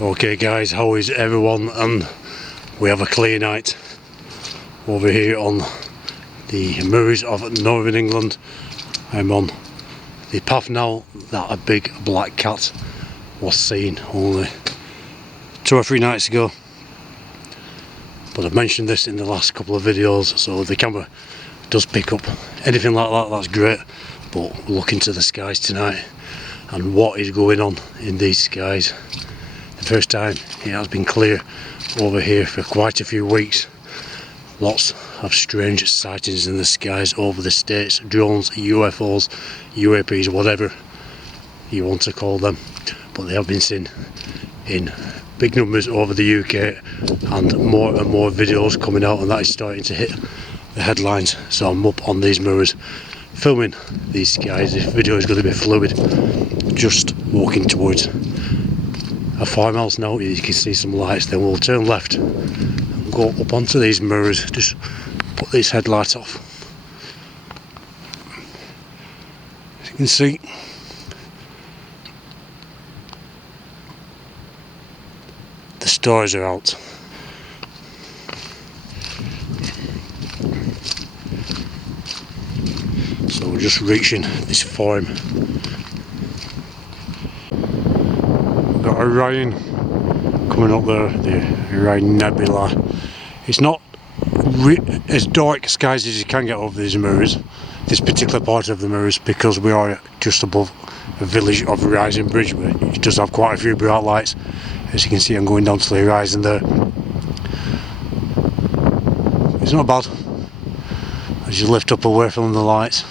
Okay guys, how is everyone? And we have a clear night over here on the moors of northern England. I'm on the path now that a big black cat was seen only 2 or 3 nights ago, but I've mentioned this in the last couple of videos, so the camera does pick up anything like that. That's great, but look into the skies tonight and what is going on in these skies. The first time it has been clear over here for quite a few weeks. Lots of strange sightings in the skies over the states, drones, UFOs, UAPs, whatever you want to call them, but they have been seen in big numbers over the UK, and more videos coming out, and that is starting to hit the headlines. So I'm up on these moors filming these skies. This video is going to be fluid, just walking towards a farmhouse now. You can see some lights, then we'll turn left and go up onto these mirrors. Just put these headlights off. As you can see, the stars are out. So we're just reaching this farm. Got Orion coming up there, the Orion Nebula. It's not as dark skies as you can get over these mirrors, this particular part of the mirrors, because we are just above a village of Horizon Bridge, but it does have quite a few bright lights. As you can see, I'm going down to the horizon there. It's not bad as you lift up away from the lights.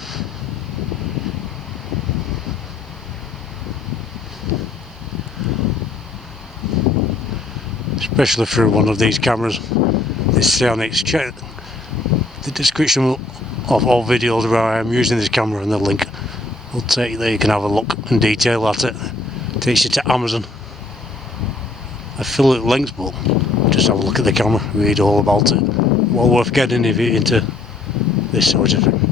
Especially through one of these cameras, this Xenix. Check the description of all videos where I am using this camera, and the link will take you there. You can have a look and detail at it. It takes you to Amazon. Affiliate links, but just have a look at the camera, read all about it. Well worth getting if you're into this sort of thing.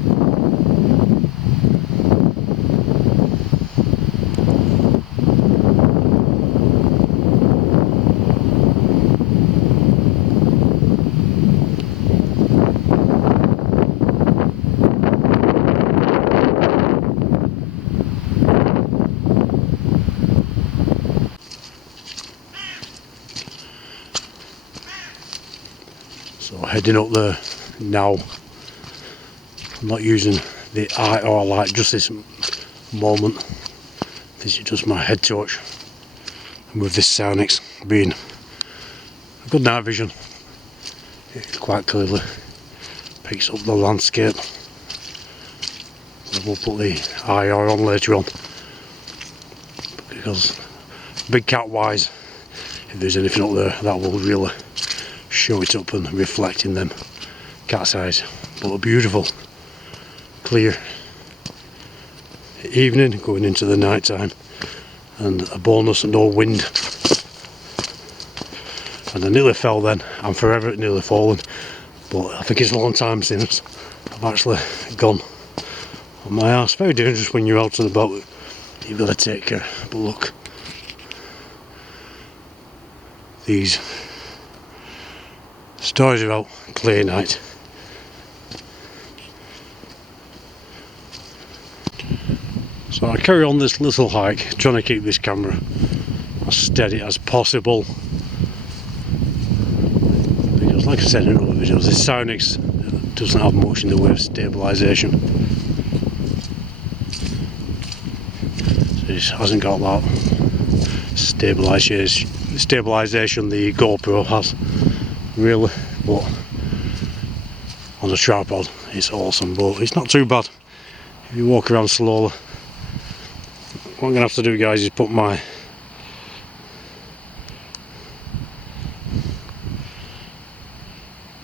So heading up there now. I'm not using the IR light just this moment. This is just my head torch. And with this Xenix being a good night vision, it quite clearly picks up the landscape. We'll put the IR on later on, because big cat wise, if there's anything up there, that will really show it up and reflect in them cat's eyes. But a beautiful clear evening going into the night time, and a bonus, no wind. And I nearly fell then. I'm forever nearly fallen, but I think it's a long time since I've actually gone on my arse. Very dangerous when you're out and about, you've got to take care. But look, these stars are out, clear night. So I carry on this little hike, trying to keep this camera as steady as possible, because like I said in other videos, this Xenix doesn't have much in the way of stabilisation. So it hasn't got that stabilisation the GoPro has, really. But on a tripod it's awesome, but it's not too bad if you walk around slowly. What I'm going to have to do, guys, is put my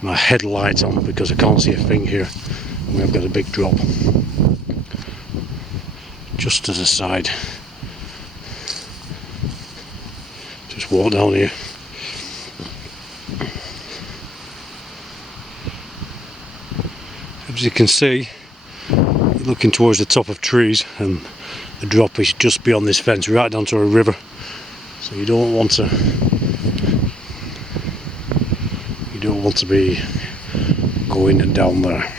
headlight on, because I can't see a thing here. We have got a big drop just to the side. Just walk down here. As you can see, looking towards the top of trees, and the drop is just beyond this fence, right down to a river. So you don't want to be going down there.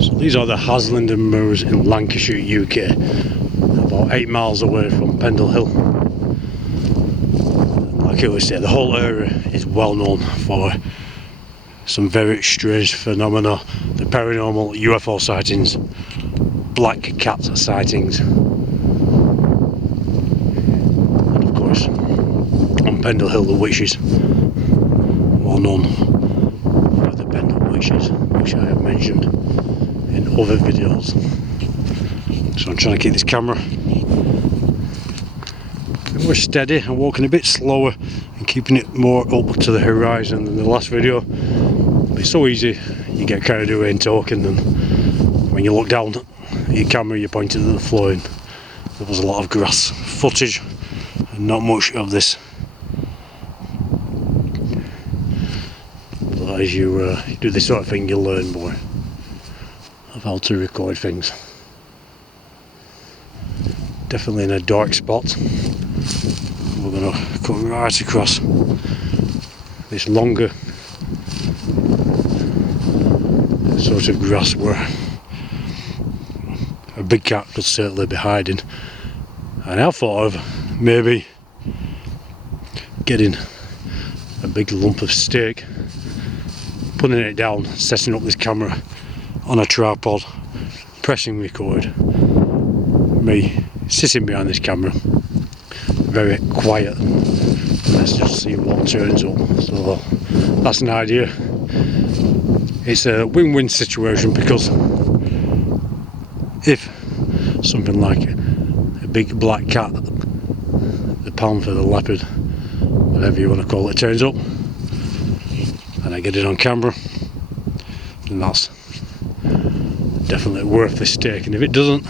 So these are the Haslingden Moors in Lancashire, UK, about 8 miles away from Pendle Hill. Like I always say, the whole area is well known for some very strange phenomena, the paranormal, UFO sightings, black cat sightings, and of course on Pendle Hill the witches, well known for the Pendle witches, which I have mentioned in other videos. So I'm trying to keep this camera more steady and walking a bit slower and keeping it more up to the horizon than the last video. It's so easy, you get carried away in talking, and when you look down at your camera you're pointing at the floor, and there was a lot of grass footage and not much of this. But as you do this sort of thing, you'll learn more of how to record things. Definitely in a dark spot. We're going to come right across this longer sort of grass where a big cat could certainly be hiding, and I thought of maybe getting a big lump of steak, putting it down, setting up this camera on a tripod, pressing record, me sitting behind this camera, very quiet, let's just see what turns up. So that's an idea. It's a win-win situation, because if something like a big black cat, the panther, the leopard, whatever you want to call it, turns up and I get it on camera, then that's definitely worth the steak. And if it doesn't,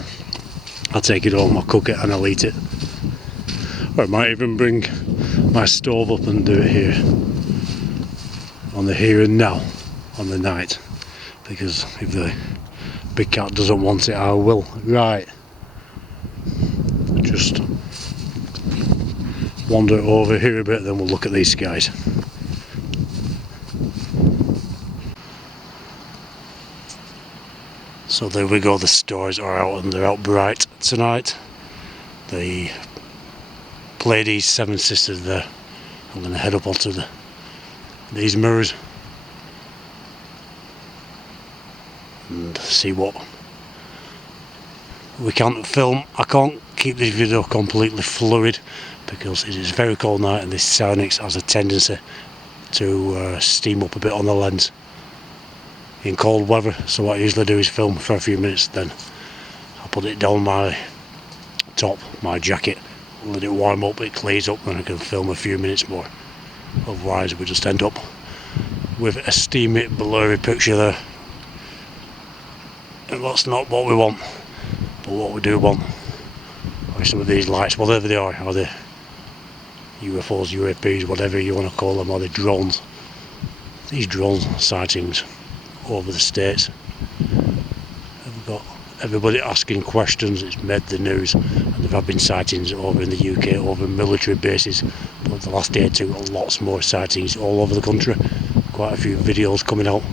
I'll take it home, I'll cook it and I'll eat it. Or I might even bring my stove up and do it here, on the here and now, on the night, because if the big cat doesn't want it, I will. Right, just wander over here a bit, then we'll look at these guys. So there we go, the stars are out and they're out bright tonight. The Pleiades, 7 sisters there. I'm going to head up onto these mirrors and see what we can't film. I can't keep this video completely fluid because it is a very cold night and this Cyanix has a tendency to steam up a bit on the lens in cold weather. So what I usually do is film for a few minutes, then I'll put it down my top, my jacket, let it warm up, it clears up, and I can film a few minutes more. Otherwise we just end up with a steamy, blurry picture there, and that's not what we want. But what we do want are some of these lights, whatever they are they UFOs, UAPs, whatever you want to call them, or the drones. These drone sightings over the states have got everybody asking questions. It's made the news, and there have been sightings over in the UK, over military bases, but the last day or two, lots more sightings all over the country. Quite a few videos coming out.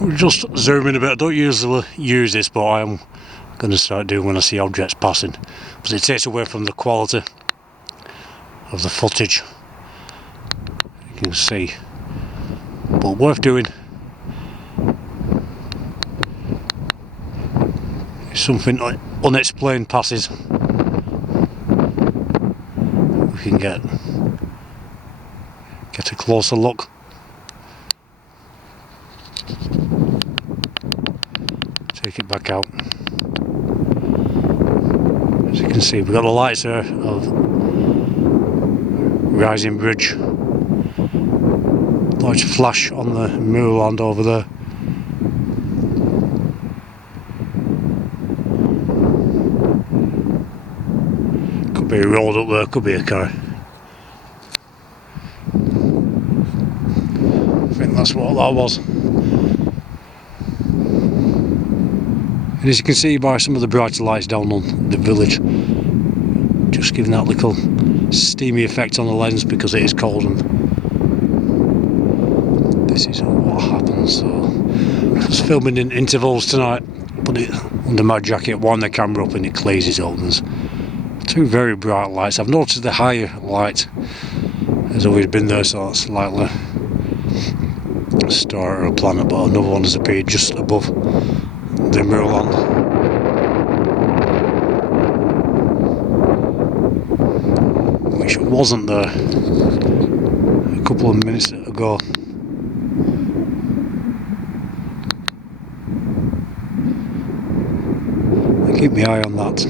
We're just zooming a bit. I don't usually use this, but I am going to start doing when I see objects passing, because it takes away from the quality of the footage, you can see. But worth doing. If something unexplained passes, we can get Get a closer look. Take it back out. As you can see, we've got the lights there of Rising Bridge. Large flash on the moorland over there. Could be a road up there, could be a car. I think that's what that was. And as you can see by some of the brighter lights down on the village, just giving that little steamy effect on the lens because it is cold, and this is what happens. So I was filming in intervals tonight, put it under my jacket, wind the camera up and it closes up. There's two very bright lights. I've noticed the higher light has always been there, so that's likely a star or a planet, but another one has appeared just above the moorland. Which wasn't there a couple of minutes ago. I keep my eye on that.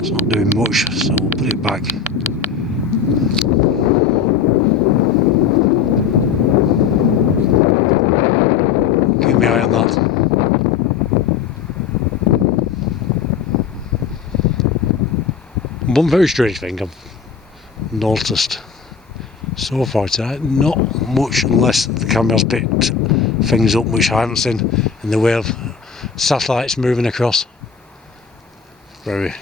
It's not doing much, so we'll put it back. Keep my eye on that. One very strange thing I've noticed so far tonight, not much unless the camera's picked things up which I haven't seen in the way of satellites moving across. Very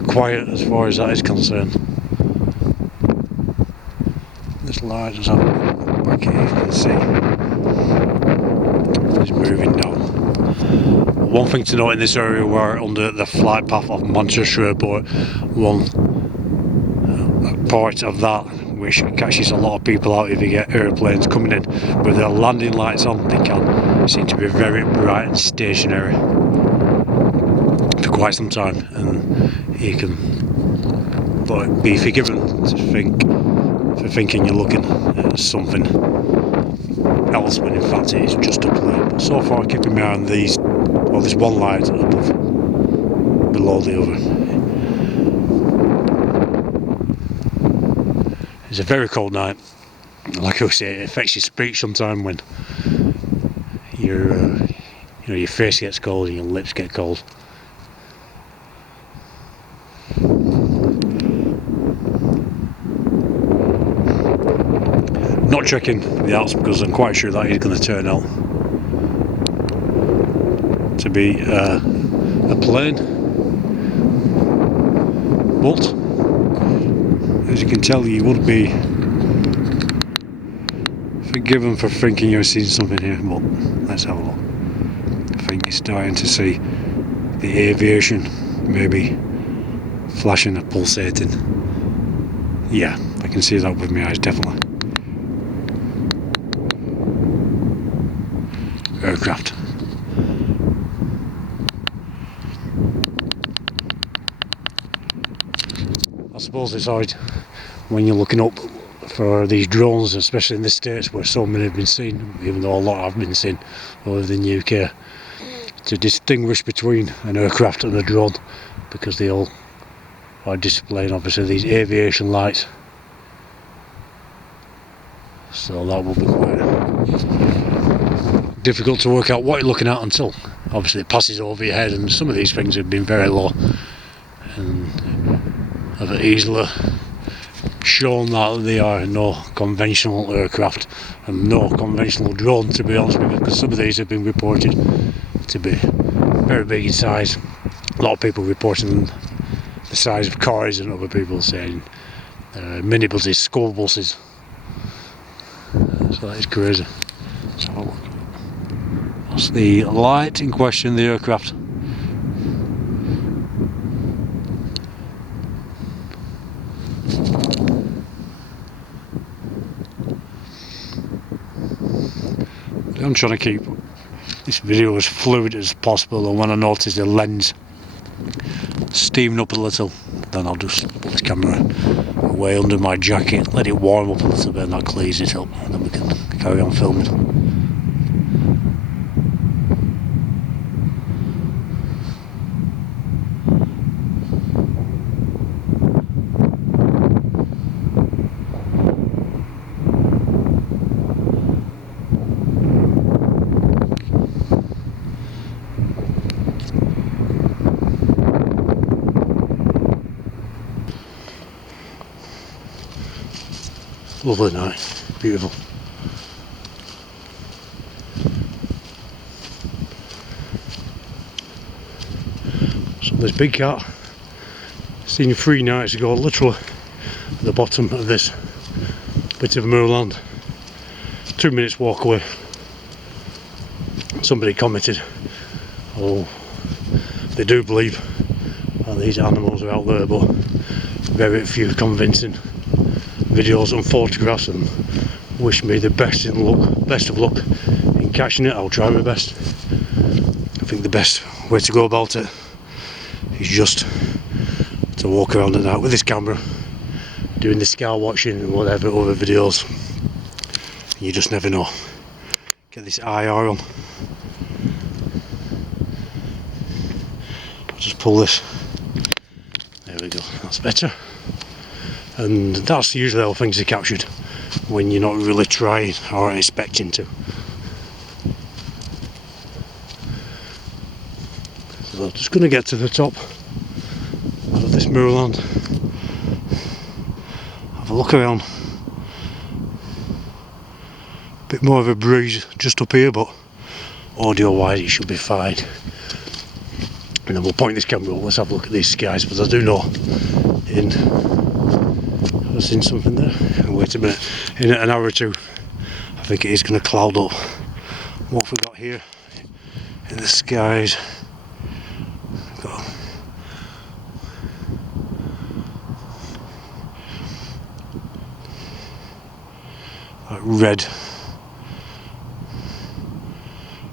quiet as far as that is concerned. This light does have back here, you can see it's moving down. One thing to note in this area, we're under the flight path of Manchester Airport. One part of that which catches a lot of people out if you get airplanes coming in with their landing lights on. They can seem to be very bright and stationary for quite some time, and you can be forgiven to think for thinking you're looking at something else when in fact it is just a plane. But so far keeping my eye on these, well, there's one light above, below the other. It's a very cold night. Like I say, it affects your speech sometime when your face gets cold and your lips get cold. Not checking the Alps because I'm quite sure that is going to turn out to be a plane, but as you can tell, you would be forgiven for thinking you're seeing something here. But let's have a look. I think you're starting to see the aviation maybe flashing and pulsating. Yeah, I can see that with my eyes, definitely. Aircraft. I suppose it's hard when you're looking up for these drones, especially in the States where so many have been seen, even though a lot have been seen over in the UK, to distinguish between an aircraft and a drone, because they all are displaying obviously these aviation lights. So that will be quite difficult to work out what you're looking at until obviously it passes over your head, and some of these things have been very low and have easily shown that they are no conventional aircraft and no conventional drone, to be honest with you, because some of these have been reported to be very big in size. A lot of people reporting them the size of cars, and other people saying minibuses, school buses. So that is crazy. Let's have a look. That's the light in question, the aircraft. I'm trying to keep this video as fluid as possible, and when I notice the lens steaming up a little, then I'll just put this camera away under my jacket, let it warm up a little bit, and that clears it up, and then we can carry on filming. Lovely night, beautiful. So this big cat, seen 3 nights ago, literally at the bottom of this bit of moorland, 2 minutes walk away. Somebody commented, oh, they do believe that these animals are out there, but very few convincing videos and photographs, and wish me the best of luck in catching it. I'll try my best. I think the best way to go about it is just to walk around at night with this camera, doing the Skywatching and whatever other videos. You just never know. Get this IR on. I'll just pull this. There we go, that's better. And that's usually how things are captured, when you're not really trying or expecting to. So I'm just going to get to the top of this moorland, have a look around. A bit more of a breeze just up here, but audio wise it should be fine. And then we'll point this camera up, let's have a look at these skies, because I do know I've seen something there. Wait a minute, in an hour or two I think it is going to cloud up. What have we got here in the skies? We've got like red,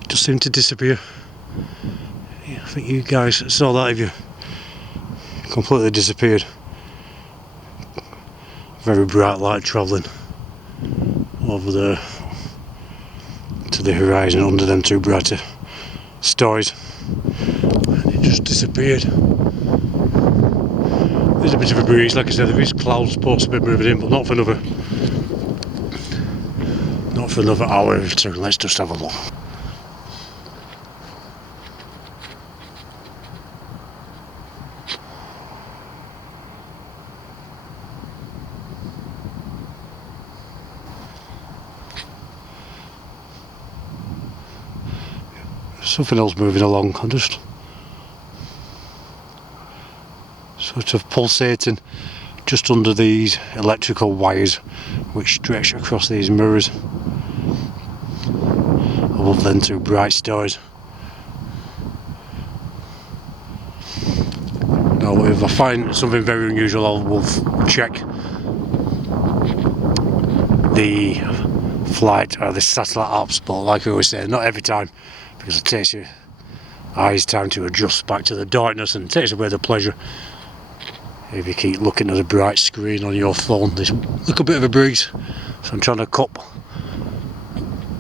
just seemed to disappear. Yeah, I think you guys saw that, if you completely disappeared. Very bright light travelling over there to the horizon under them 2 brighter stars, and it just disappeared. There's a bit of a breeze, like I said, there is clouds supposed to be moving in, but not for another hour or 2. Let's just have a look. Something else moving along. I'm just sort of pulsating just under these electrical wires which stretch across these mirrors above them 2 bright stars. Now if I find something very unusual, I will check the flight or the satellite apps, but like I always say, not every time, because it takes your eyes time to adjust back to the darkness and takes away the pleasure if you keep looking at a bright screen on your phone. There's a little bit of a breeze, so I'm trying to cup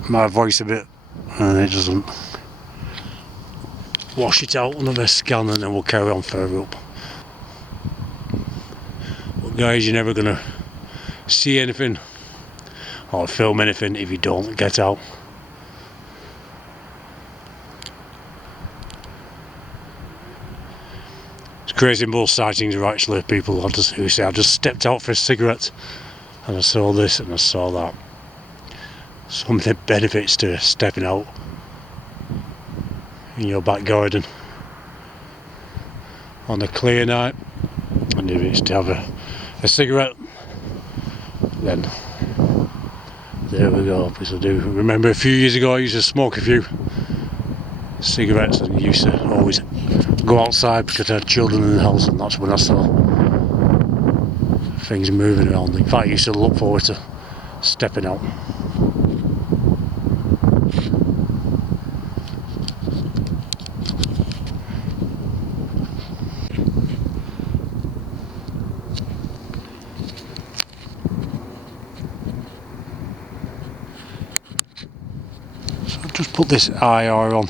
my voice a bit and it doesn't wash it out. Another scan and then we'll carry on further up. But guys, you're never going to see anything or film anything if you don't get out. Crazy, most sightings are actually people who say, I just stepped out for a cigarette and I saw this and I saw that. Some of the benefits to stepping out in your back garden on a clear night, and if it's to have a cigarette, then there we go. Because I do remember a few years ago I used to smoke a few cigarettes and used to always go outside because I had children in the house, and that's when I saw things moving around. In fact, I used to look forward to stepping out. just put this IR on.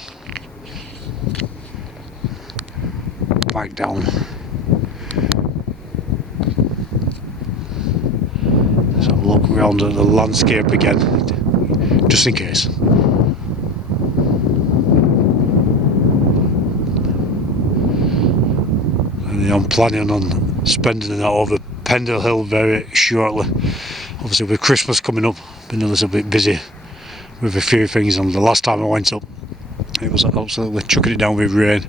Back down. Let's have a look around at the landscape again, just in case. And I'm planning on spending the night over Pendle Hill very shortly. Obviously with Christmas coming up, been a little bit busy with a few things, and the last time I went up it was absolutely chucking it down with rain.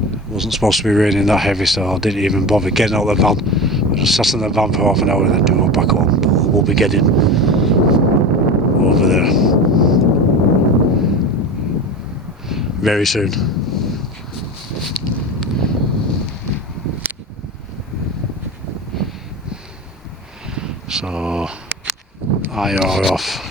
It wasn't supposed to be raining that heavy, so I didn't even bother getting out of the van. I just sat in the van for half an hour and then drove back home. But we'll be getting over there very soon. So IR off.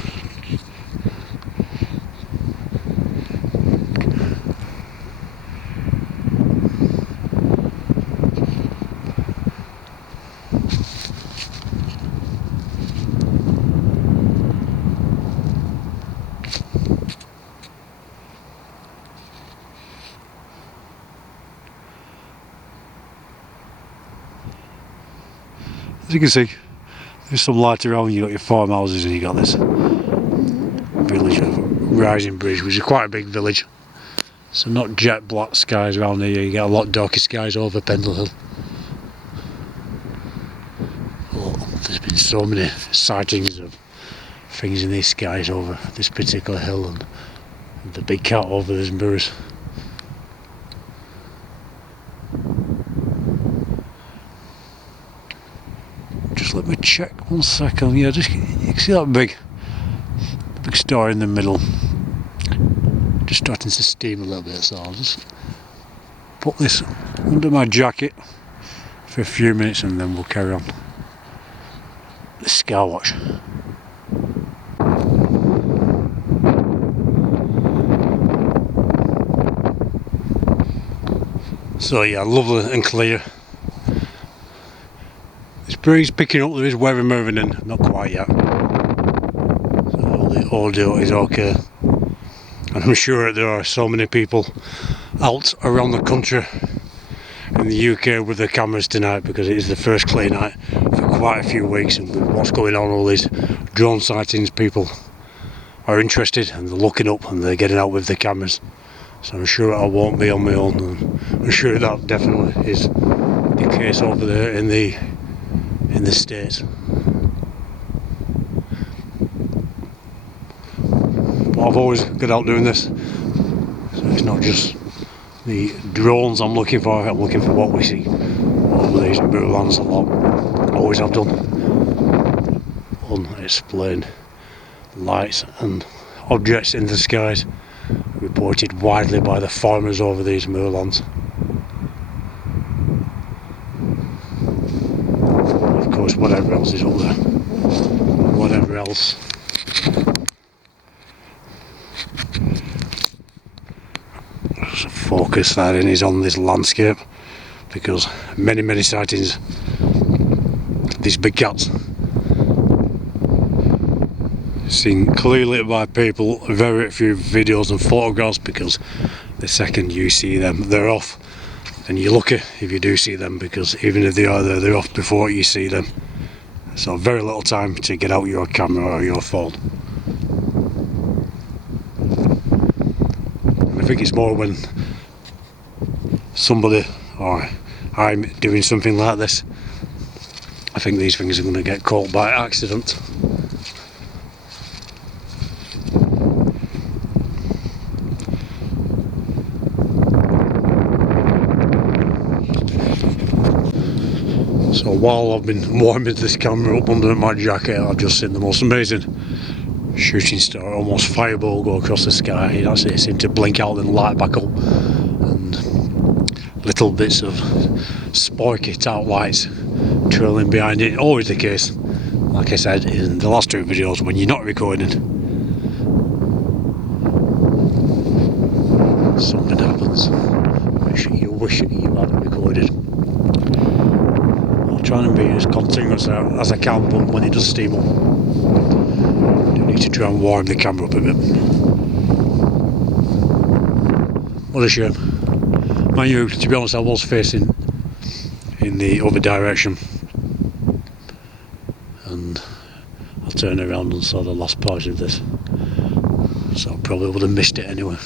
As you can see, there's some light around. You got your farmhouses and you got this village of Rising Bridge, which is quite a big village. So not jet black skies around here, you get a lot darker skies over Pendle Hill. Oh, there's been so many sightings of things in these skies over this particular hill, and the big cat over these mirrors. Just let me check 1 second. Yeah, just you can see that big star in the middle. Just starting to steam a little bit, so I'll just put this under my jacket for a few minutes and then we'll carry on. The Skywatch. So yeah, lovely and clear. This breeze picking up, there is weather moving in, not quite yet. So the audio is okay. And I'm sure there are so many people out around the country in the UK with their cameras tonight, because it is the first clear night for quite a few weeks, and with what's going on, all these drone sightings, people are interested and they're looking up and they're getting out with their cameras. So I'm sure I won't be on my own, and I'm sure that definitely is the case over there in the States. But I've always got out doing this, so it's not just the drones I'm looking for what we see over these moorlands a lot. Always have done. Unexplained lights and objects in the skies reported widely by the farmers over these moorlands. Of course, whatever else is up there, whatever else. Just focus that in is on this landscape, because many sightings, these big cats, seen clearly by people, very few videos and photographs, because the second you see them they're off, and you're lucky if you do see them, because even if they are there, they're off before you see them. So very little time to get out your camera or your phone. And I think it's more when somebody or I'm doing something like this, I think these things are going to get caught by accident. So while I've been warming this camera up under my jacket, I've just seen the most amazing shooting star, almost fireball, go across the sky. It actually seemed to blink out and light back up, and little bits of sparky type lights trailing behind it. Always the case, like I said in the last two videos, when you're not recording, something happens which you wish you hadn't recorded. I'll try and be as continuous as I can, but when it does steam up, I do need to try and warm the camera up a bit. What a shame. Mind you, to be honest, I was facing in the other direction, and I turned around and saw the last part of this, so I probably would have missed it anyway.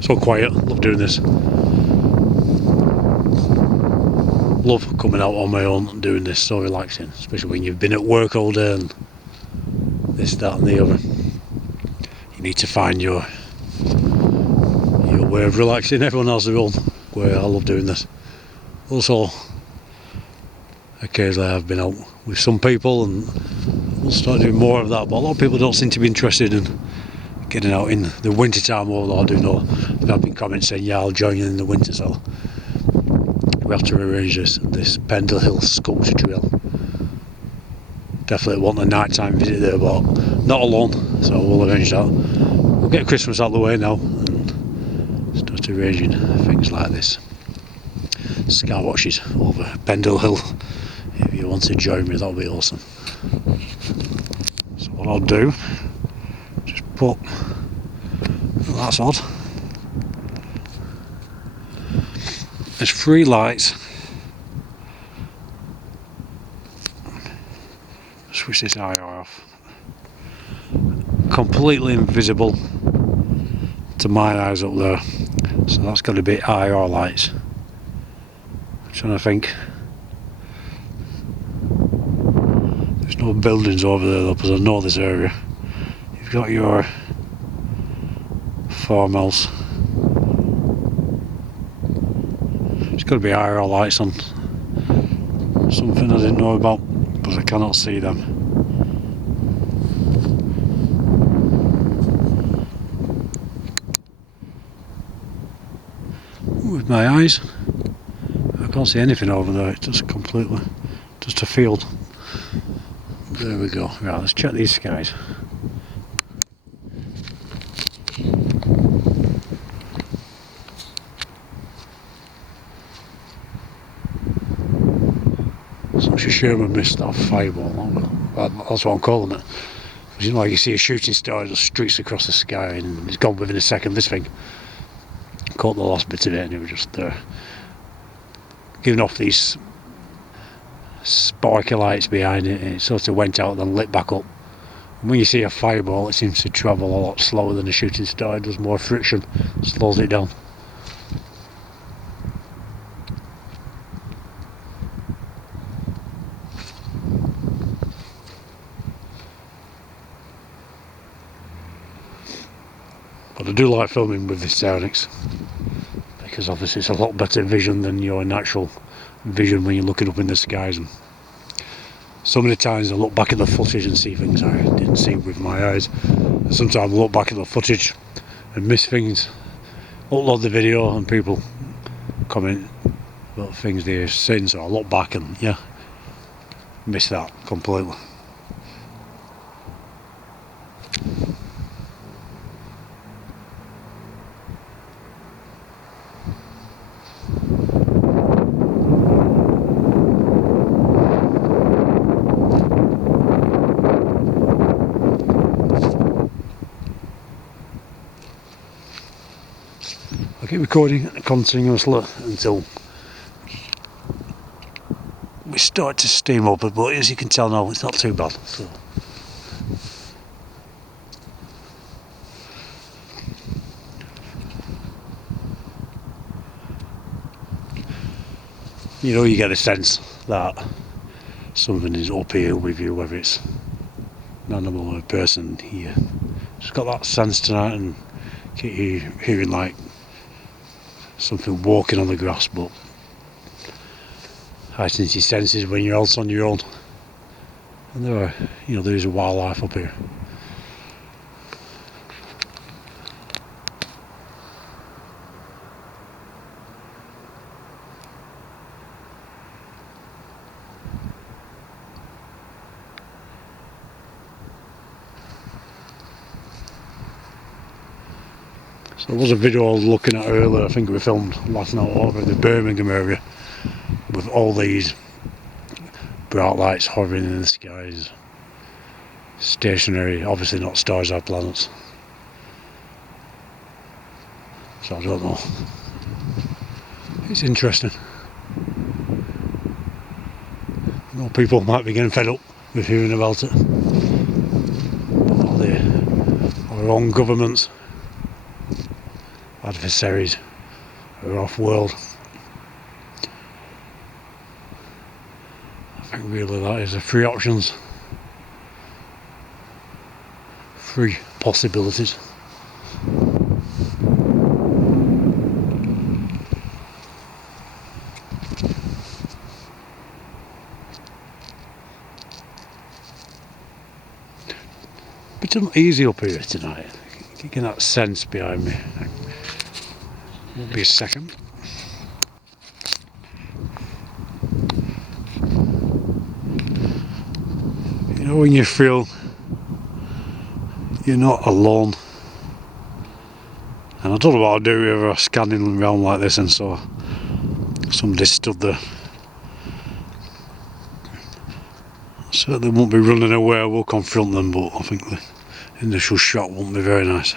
So quiet, love doing this. Love coming out on my own and doing this, so relaxing, especially when you've been at work all day and this, that and the other. You need to find your way of relaxing. Everyone has their own way. I love doing this. Also, occasionally I've been out with some people and we'll start doing more of that, but a lot of people don't seem to be interested in getting out in the winter time, although I do know there have been comments saying, yeah, I'll join you in the winter, so we have to arrange this Pendle Hill sculpture trail. Definitely want a nighttime visit there, but not alone, so we'll arrange that. We'll get Christmas out of the way now and start arranging things like this. Skywatches over Pendle Hill. If you want to join me, that'll be awesome. So what I'll do, just put, that's odd. There's 3 lights. Switch this IR off. Completely invisible to my eyes up there. So that's got to be IR lights. I'm trying to think. There's no buildings over there though, because I know this area. You've got your farmhouse. It's got to be IR lights on. Something I didn't know about, but I cannot see them. With my eyes, I can't see anything over there. It's just completely, just a field. There we go. Right, let's check these skies. Such a shame I missed that fireball. That's what I'm calling it. You know, like you see a shooting star just streaks across the sky and it's gone within a second. This thing caught the last bit of it and it was just giving off these sparky lights behind it. It sort of went out and then lit back up. And when you see a fireball, it seems to travel a lot slower than a shooting star. It does more friction, slows it down. But I do like filming with this Onyx because obviously it's a lot better vision than your natural vision when you're looking up in the skies. And so many times I look back at the footage and see things I didn't see with my eyes. And sometimes I look back at the footage and miss things. Upload the video and people comment about things they've seen, so I look back and yeah, miss that completely. I'll keep recording continuously until we start to steam up, but as you can tell now, it's not too bad. So. You know, you get a sense that something is up here with you, whether it's an animal or a person. You just got that sense tonight, and keep you hearing like something walking on the grass, but heightens your senses when you're out on your own. And there is a wildlife up here. So there was a video I was looking at earlier, I think we filmed last night over in the Birmingham area, with all these bright lights hovering in the skies. Stationary, obviously not stars or planets. So I don't know. It's interesting. I know people might be getting fed up with hearing about it. Our own governments, adversaries, are off-world. I think really that is the three options. Three possibilities. Bit uneasy up here tonight. Getting that sense behind me. Won't be a second. You know when you feel you're not alone. And I don't know what I'd do if I was scanning around like this and saw somebody stood there. Certainly won't be running away, I will confront them, but I think the initial shot won't be very nice.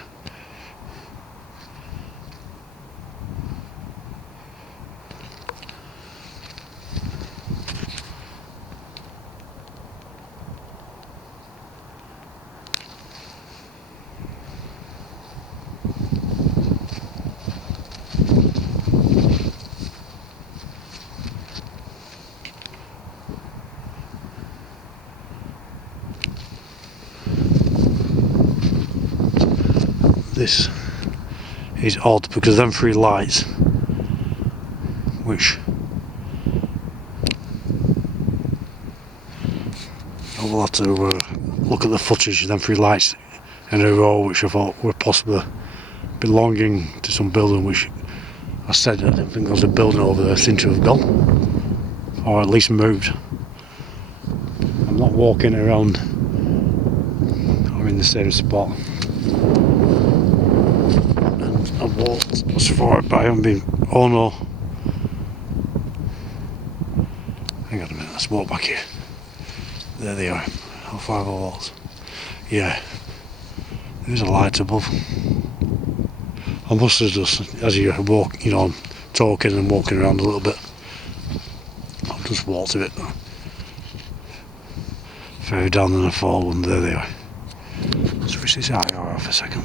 This is odd because them three lights, which I will have to look at the footage of them three lights in a row, which I thought were possibly belonging to some building, which I said I didn't think there was a building over there, seemed to have gone, or at least moved. I'm not walking around or in the same spot. I've walked as far by and been, oh no, hang on a minute, let's walk back here. There they are. How far have I walked? Yeah, there's a light above. I must have just, as you walk, you know, talking and walking around a little bit, I've just walked a bit further down than I thought, and there they are. Switch this IR off a second.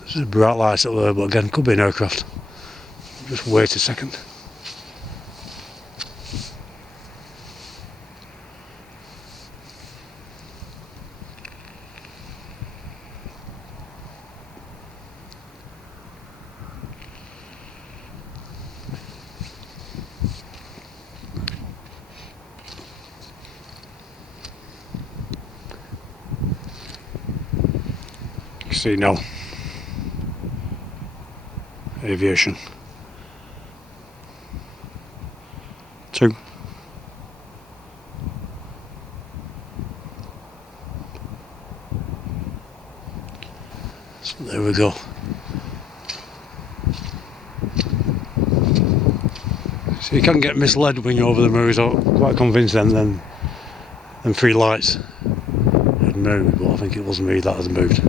There's a bright light up there, but again, could be an aircraft. Just wait a second. See now, aviation. 2. So there we go. So you can get misled when you're over the moors. I'm quite convinced then them three lights had moved, but I think it was me that had moved.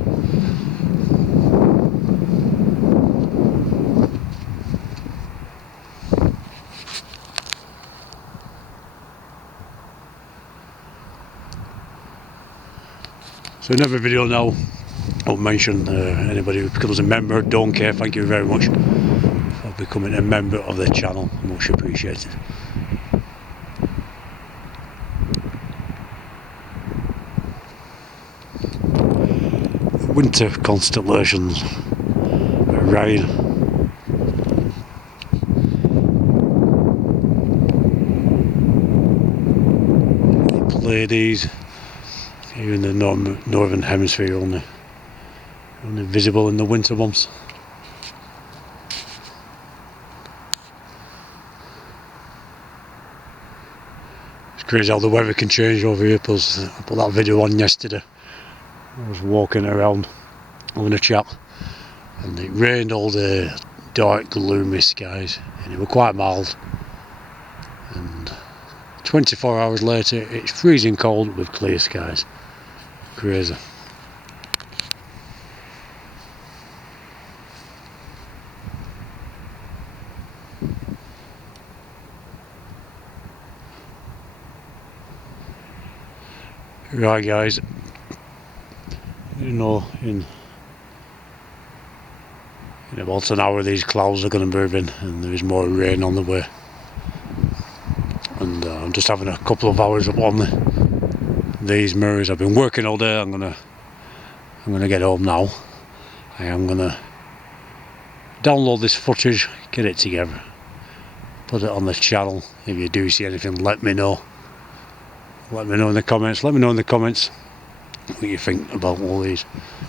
So in every video now, I'll mention anybody who becomes a member, don't care, thank you very much for becoming a member of the channel, much appreciated. Winter constellations, rain. The Pleiades. Here in the northern hemisphere, only visible in the winter months. It's crazy how the weather can change over here. Plus, I put that video on yesterday. I was walking around having a chat, and it rained all day dark, gloomy skies, and it was quite mild. And 24 hours later, it's freezing cold with clear skies. Crazy. Right guys, you know, in about an hour these clouds are going to move in and there is more rain on the way. And I'm just having a couple of hours up on these mirrors. I've been working all day. I'm gonna get home now. I am gonna download this footage, get it together, put it on the channel. If you do see anything, let me know. Let me know in the comments. Let me know in the comments what you think about all these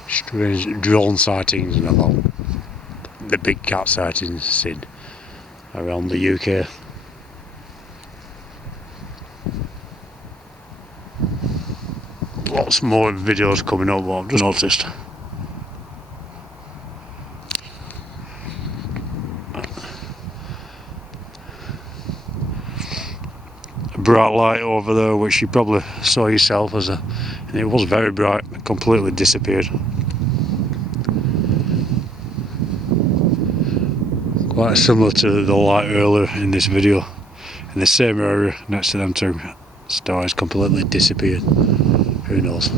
strange drone sightings and about the big cat sightings seen around the UK. Lots more videos coming up, but I've just noticed. A bright light over there, which you probably saw yourself, and it was very bright, it completely disappeared. Quite similar to the light earlier in this video, in the same area next to them two stars, completely disappeared. Who knows?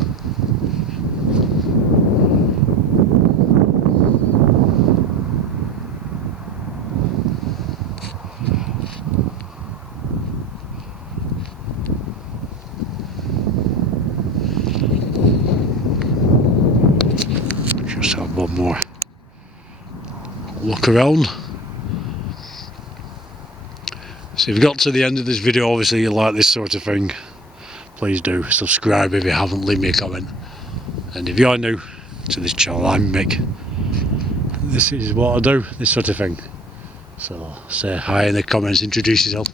Just have one more look around. So if you got to the end of this video, obviously you like this sort of thing, please do subscribe if you haven't, leave me a comment. And if you're new to this channel, I'm Mick. This is what I do, this sort of thing. So say hi in the comments, introduce yourself.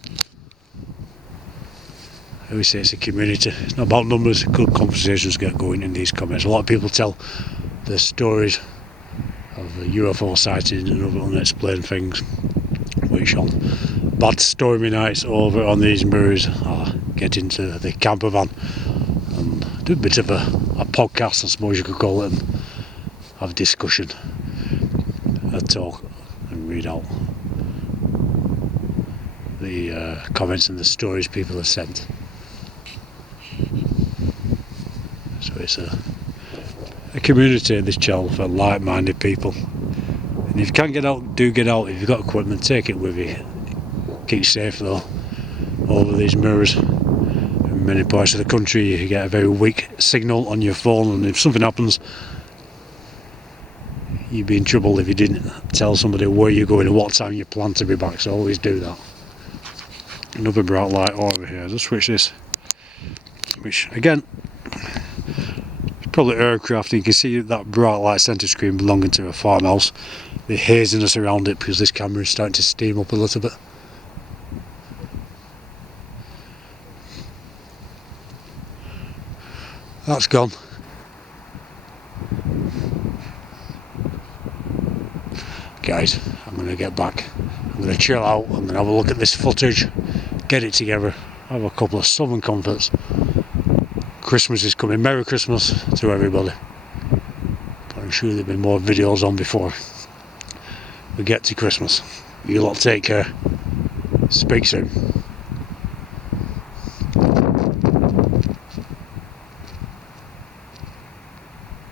I always say it's a community, it's not about numbers, good conversations get going in these comments. A lot of people tell the stories of UFO sightings and other unexplained things, which on bad stormy nights over on these mirrors, I get into the camper van and do a bit of a podcast, I suppose you could call it, and have discussion, a talk, and read out the comments and the stories people have sent. So it's a community in this channel for like-minded people. And if you can't get out, do get out. If you've got equipment, take it with you. Keep safe though, over these mirrors. In many parts of the country you get a very weak signal on your phone, and if something happens you'd be in trouble if you didn't tell somebody where you're going and what time you plan to be back, so always do that. Another bright light over here. Just switch this, which again it's probably aircraft. You can see that bright light centre screen belonging to a farmhouse. The haziness around it because this camera is starting to steam up a little bit. That's gone. Guys, I'm going to get back. I'm going to chill out. I'm going to have a look at this footage, get it together, have a couple of southern comforts. Christmas is coming. Merry Christmas to everybody. But I'm sure there'll be more videos on before we get to Christmas. You lot take care. Speak soon.